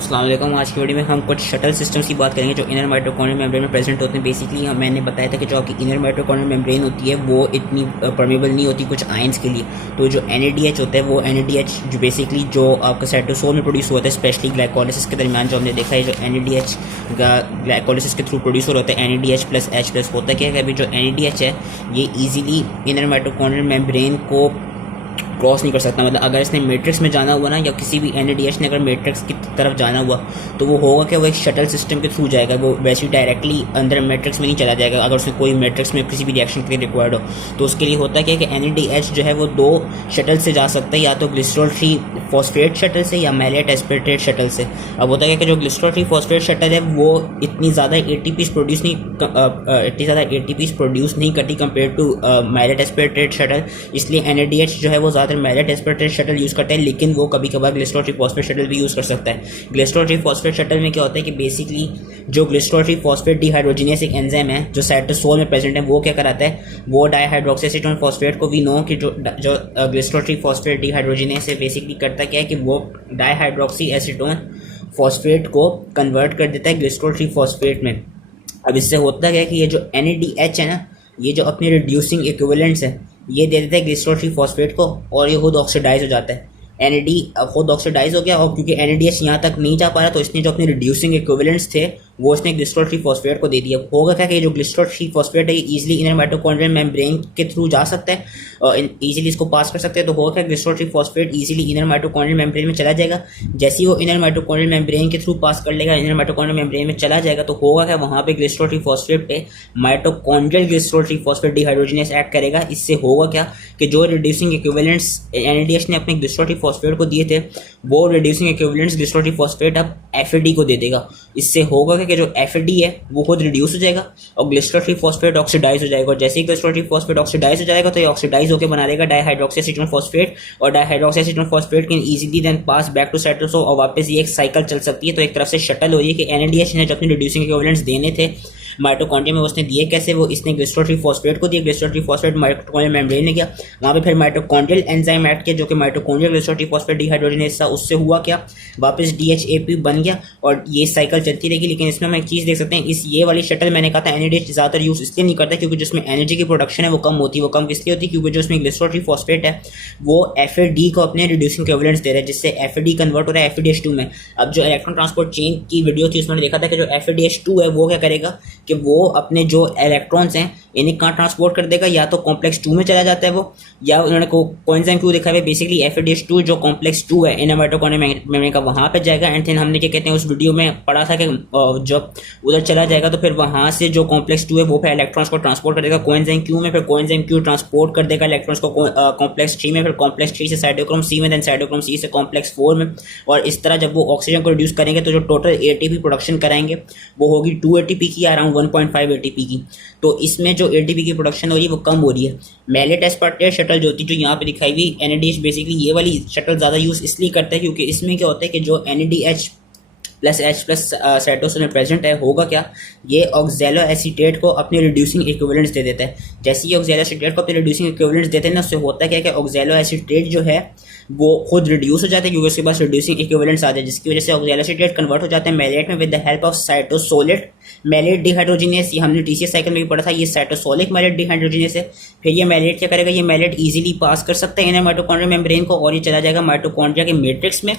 अस्सलाम वालेकुम। आज की वीडियो में हम कुछ शटल सिस्टम्स की बात करेंगे जो इनर माइटोकॉन्ड्रियल मेम्ब्रेन में प्रेजेंट होते हैं। बेसिकली मैंने बताया था कि जो आपकी इनर माइटोकॉन्ड्रियल मेम्ब्रेन होती है वो इतनी परमेबल नहीं होती कुछ आयंस के लिए। तो जो NADH होता है वो NADH जो बेसिकली जो आपका साइटोसोल में प्रोड्यूस होता है, स्पेशली ग्लाइकोलिसिस के दरमियान जो हमने देखा है, जो NADH ग्लाइकोलिसिस के थ्रू प्रोड्यूस होता है NADH+H+ होता है क्या है, अभी जो NADH है ये ईजिली इनर माइटोकॉन्ड्रियल मेम्ब्रेन को क्रॉस नहीं कर सकता। मतलब अगर इसने मैट्रिक्स में जाना हुआ ना, या किसी भी NADH ने अगर मैट्रिक्स की तरफ जाना हुआ तो वो होगा कि वो एक शटल सिस्टम के थ्रू जाएगा, वो वैसे ही डायरेक्टली अंदर मैट्रिक्स में नहीं चला जाएगा। अगर उसमें कोई मैट्रिक्स में किसी भी रिएक्शन के लिए रिक्वायर्ड हो तो उसके लिए होता है कि NADH जो है वो दो शटल से जा सकता है, या तो ग्लिसरॉल 3 फॉस्फेट शटल से या मैलेट एस्पेरेटेड शटल से। अब होता है कि जो ग्लिसरॉल 3 फॉस्फेट शटल है वो इतनी ज़्यादा ATPs प्रोड्यूस नहीं करती कंपेयर टू मैलेट एस्पेरेटेड शटल, इसलिए NADH जो है वो ज़्यादातर मैलेट एस्पेरेटेड शटल यूज़ करता है, लेकिन वो कभी कभार ग्लिसरॉल 3 फॉस्फेट शटल भी यूज़ कर सकता है। ग्लिसरॉल 3 फॉस्फेट शटल में क्या होता है कि बेसिकली जो ग्लिसरॉल 3 फॉस्फेट डिहाइड्रोजिनेस एक एंजाइम है जो साइटोसोल में प्रेजेंट है, वो क्या कराता है, वो डाइहाइड्रोक्सीएसीटोन फॉस्फेट को वी नो कि जो ग्लिसरॉल 3 फॉस्फेट डिहाइड्रोजिनेस है बेसिकली करता क्या है कि वो डाइहाइड्रोक्सी एसीटोन फॉस्फेट को कन्वर्ट कर देता है ग्लिसरॉल 3 फॉस्फेट में। अब इससे होता क्या है कि ये जो NADH है ना, ये जो अपने रिड्यूसिंग इक्विवेलेंट्स है ये दे देता है ग्लिसरॉल 3 फॉस्फेट को, और ये खुद ऑक्सीडाइज हो जाता है। NAD खुद ऑक्सीडाइज हो गया, और क्योंकि NADH यहाँ तक नहीं जा पा रहा तो इसने जो अपने रिड्यूसिंग इक्विवेलेंट्स थे वो इसने ग्लिसरॉल 3 फॉस्फेट को दे दिया। होगा क्या कि जो ग्लिसरॉल 3 फॉस्फेट है ये इजीली इनर माइटोकॉन्ड्रियल मेम्ब्रेन के थ्रू जा सकता है और इजीली इसको पास कर सकते हैं। तो होगा क्या, glycerol 3 phosphate easily inner mitochondrial membrane में चला जाएगा। जैसे ही वो इनर माइटोकॉन्ड्रियल मेम्ब्रेन के थ्रू पास कर लेगा, इनर माइटोकॉन्ड्रियल मेम्ब्रेन में चला जाएगा, तो होगा क्या, वहाँ पे ग्लिसरॉल 3 फॉस्फेट पे mitochondrial glycerol 3 phosphate dehydrogenase add करेगा। इससे होगा क्या कि जो रिड्यूसिंग इक्विवेलेंट्स NADH ने अपने ग्लिसरॉल 3 फॉस्फेट को दिए थे वो रिड्यूसिंग इक्विवेलेंट्स ग्लिसरॉल 3 फॉस्फेट अब FAD को दे देगा। इससे होगा कि जो FAD है वो खुद रिड्यूस हो जाएगा और ग्लिसरॉल 3 फॉस्फेट ऑक्सीडाइज हो जाएगा, और जैसे ही ग्लिसरॉल 3 फॉस्फेट ऑक्सीडाइज हो जाएगा तो ये ऑक्सीडाइज होकर बना देगा डाइहाइड्रोक्सी एसीटोन और dihydroxy phosphate can easily then pass back to cytosol, और वापस ये एक साइकिल चल सकती है। तो एक तरफ से शटल हो रही है कि NADH ने जो अपने रिड्यूसिंग इक्विवेलेंट्स देने थे माइटोकॉन्ड्रिया में उसने दिए कैसे, वो इसने ग्लिसरॉल 3 फॉस्फेट को दिया, ग्लिसरॉल 3 फॉस्फेट माइटोकॉन्ड्रियल मेम्ब्रेन ने गया, वहाँ पे फिर माइटोकॉन्ड्रियल एंजाइम ऐड किया जो कि माइटोकॉन्ड्रियल ग्लिसरॉल 3 फॉस्फेट डिहाइड्रोजिनेस था, उससे हुआ क्या, वापस DHAP बन गया और ये साइकिल चलती रहेगी। लेकिन इसमें हम एक चीज़ देख सकते हैं, इस ये वाली शटल मैंने कहा था NADH ज़्यादातर यूज़ इसलिए नहीं करता क्योंकि जिसमें एनर्जी की प्रोडक्शन है वो कम होती है। वो कम किस लिए होती है, क्योंकि जो उसमें ग्लिसरॉल 3 फॉस्फेट है वो FAD को अपने रिड्यूसिंग इक्विवेलेंट्स दे रहा है, जिससे FAD कन्वर्ट हो रहा है FADH2 में। अब जो इलेक्ट्रॉन ट्रांसपोर्ट चेन की वीडियो थी उसमें देखा था कि जो FADH2 है वो क्या करेगा कि वो अपने जो इलेक्ट्रॉन्स हैं इन्हें कहाँ ट्रांसपोर्ट कर देगा, या तो कॉम्प्लेक्स 2 में चला जाता है वो, या उन्होंने कोएंजाइम क्यू देखा है बेसिकली FADH2 जो कॉम्प्लेक्स 2 है इनर माइटोकॉन्ड्रियल मेम्ब्रेन का वहाँ पे जाएगा। एंड देन हमने क्या कहते हैं उस वीडियो में पढ़ा था कि जब उधर चला जाएगा तो फिर वहाँ से जो कॉम्प्लेक्स 2 है वो फिर इलेक्ट्रॉन्स को ट्रांसपोर्ट कर देगा कोएंजाइम क्यू में, फिर कोएंजाइम क्यू ट्रांसपोर्ट कर देगा इलेक्ट्रॉन्स को कॉम्प्लेक्स 3 में, फिर कॉम्प्लेक्स 3 से साइटोक्रोम C में, देन साइटोक्रोम C से कॉम्प्लेक्स 4 में। और इस तरह जब वो ऑक्सीजन को रिड्यूस करेंगे तो जो टोटल ATP प्रोडक्शन कराएंगे वो होगी 2 ATP की, अराउंड 1.5 ATP की। तो इसमें जो ATP की प्रोडक्शन हो रही है वो कम हो रही है। मैलेट एस्पेरेटेड शटल जो होती है जो यहाँ पे दिखाई हुई NADH बेसिकली ये वाली शटल ज़्यादा यूज़ इसलिए करता है क्योंकि इसमें क्या होता है कि जो NADH+H+ साइटोसोल में प्रेजेंट है, होगा क्या, ये ऑक्सैलो एसीटेट को अपने रिड्यूसिंग इक्विवेलेंट्स दे देता है। जैसे ही ऑक्सैलो एसीटेट को अपने रिड्यूसिंग इक्विवेलेंट्स देते हैं ना, उससे होता क्या है कि ऑक्सैलो एसीटेट जो है वो खुद रिड्यूस हो जाता है क्योंकि उसके पास रिड्यूसिंग इक्विवेलेंट्स आते हैं, जिसकी वजह से ऑक्सैलो एसीटेट कन्वर्ट हो जाते हैं मैलेट में with the help of cytosolic malate dehydrogenase. ये हमने TCS साइकिल में भी पढ़ा था, ये साइटोसोलिक मैलेट डिहाइड्रोजिनेस है। फिर ये मैलेट क्या करेगा, ये मैलेट इजीली पास कर सकता है इनर माइटोकॉन्ड्रियल मेम्ब्रेन को, और ये चला जाएगा माइटोकॉन्ड्रिया के मैट्रिक्स में,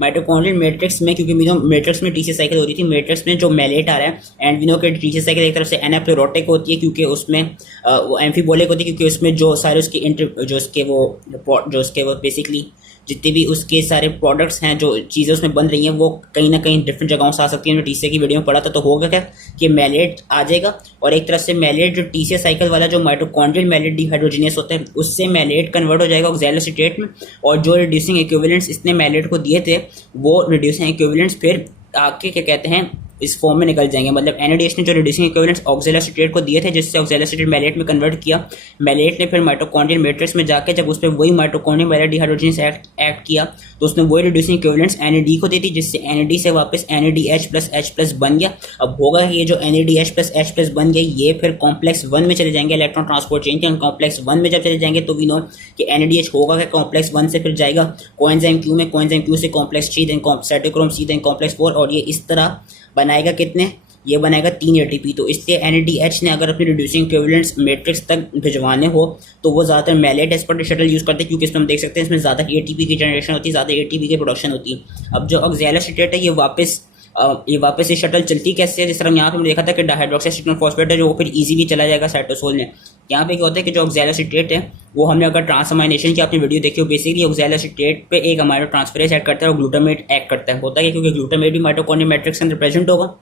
माइटोकॉन्ड्रियल मैट्रिक्स में, क्योंकि मैट्रिक्स में TCS साइकिल होती थी, मैट्रिक्स में जो मैलेट आ रहा है। एंड वी नो कि TCS साइकिल एक तरफ से एनाप्लेरोटिक होती है क्योंकि उसमें वो एम्फीबोलिक होती है क्योंकि उसमें जो सारे उसके जो उसके वो बेसिकली जितने भी उसके सारे प्रोडक्ट्स हैं जो चीज़ें उसमें बन रही हैं वो कहीं ना कहीं डिफरेंट जगहों से आ सकती हैं। TCS की वीडियो में पढ़ा था। तो होगा क्या कि मैलेट आ जाएगा और एक तरफ से मैलेट जो TCS साइकिल वाला जो माइटोकॉन्ड्रियल मैलेट डिहाइड्रोजिनेस होता है उससे मैलेट कन्वर्ट हो जाएगा ऑक्सैलो एसीटेट में, और जो रिड्यूसिंग इक्विवेलेंट्स इसने मैलेट को दिए थे वो रिड्यूसिंग इक्विवेलेंट्स फिर आके क्या कहते हैं इस फॉर्म में निकल जाएंगे। मतलब NADH ने जो रिड्यूसिंग इक्विवेलेंट्स ऑक्सैलोएसीटेट को दिए थे, जिससे ऑक्सैलोएसीटेट मैलेट में कन्वर्ट किया, मैलेट ने फिर माइटोकॉन्ड्रियल मैट्रिक्स में जाके जब उस पर वही माइटोकॉन्ड्रियल मैलेट डिहाइड्रोजनेस एक्ट किया तो उसने वही रिड्यूसिंग इक्विवेलेंट्स NAD को दे दी, जिससे NAD से वापस NADH+H+ बन गया। अब होगा ये जो NADH+H+ बन गया ये फिर कॉम्प्लेक्स 1 में चले जाएंगे इलेक्ट्रॉन ट्रांसपोर्ट चेन के। कॉम्प्लेक्स 1 में जब चले जाएंगे तो वी नो कि NADH होगा कि कॉम्प्लेक्स 1 से फिर जाएगा कोएंजाइम Q में, कोएंजाइम Q से complex 3, then cytochrome C, then complex 4, और ये इस तरह बनाएगा कितने, ये बनाएगा 3 ATP। तो इसलिए NADH ने अगर अपनी रिड्यूसिंग इक्विवेलेंट्स मैट्रिक्स तक भिजवाने हो तो वो ज़्यादातर मैलेट एस्पार्टेट शटल यूज़ करते हैं, क्योंकि इसमें हम देख सकते हैं इसमें ज़्यादा ATP की जनरेशन होती है, ज़्यादा ATP की प्रोडक्शन होती है। अब जो ऑक्सैलोएसीटेट है ये वापस ये शटल चलती कैसे है, जिस तरह यहाँ पे हमने देखा था कि डाइहाइड्रोक्सी फॉस्फेट है जो वो फिर इजीली चला जाएगा साइटोसोल में। यहाँ पे क्या होता है कि जो ऑक्सैलोएसीटेट है वो हमने अगर ट्रांसअमाइनेशन की आपने वीडियो देखी हो, बेसिकली ऑक्सैलोएसीटेट पे एक अमाइनो ट्रांसफरेज ऐड करता है और ग्लूटामेट एक्ट करता है। होता है क्योंकि ग्लूटामेट भी माइटोकॉन्ड्रियल मैट्रिक्स के अंदर प्रेजेंट होगा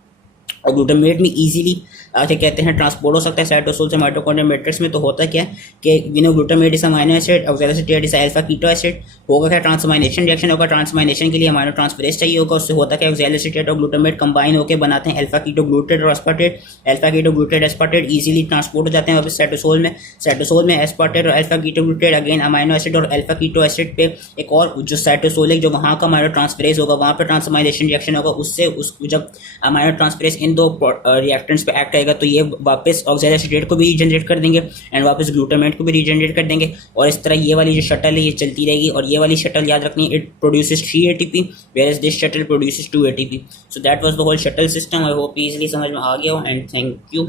और ग्लूटामेट में इजीली क्या कहते हैं ट्रांसपोर्ट हो सकता है साइटोसोल से माइटोकॉन्ड्रियल मैट्रिक्स में। तो होता क्या है कि we know glutamate is amino acid, oxaloacetate is alpha keto acid. होगा क्या, ट्रांसअमाइनेशन रिएक्शन होगा, ट्रांसअमाइनेशन के लिए अमाइनो ट्रांसफरेज चाहिए होगा, उससे होता है ऑक्सैलोएसीटेट और ग्लूटामेट कंबाइन होकर बनाते हैं अल्फा कीटो ग्लूटेट और aspartate. Alpha keto glutarate aspartate easily transport हो जाते हैं वापस साइटोसोल में। साइटोसोल में एस्पार्टेट और alpha keto glutarate again amino acid और अल्फा कीटो एसिड पे एक और जो साइटोसोलिक जो वहाँ का अमाइनो ट्रांसफरेज होगा वहाँ पर ट्रांसअमाइनेशन रिएक्शन होगा, उससे उस जब अमाइनो ट्रांसफरेज इन दो रिएक्टेंट्स पे एक्ट करेगा तो ये वापस ऑक्सैलोएसीटेट को भी रीजनरेट कर देंगे एंड वापस ग्लूटामेट को भी रीजनरेट कर देंगे। और इस तरह ये वाली जो शटल है ये चलती रहेगी। और ये वाली शटल याद रखनी है, it produces 3 ATP whereas this shuttle produces 2 ATP. So that was the whole shuttle system. I hope easily समझ में आ गया हो, and thank you.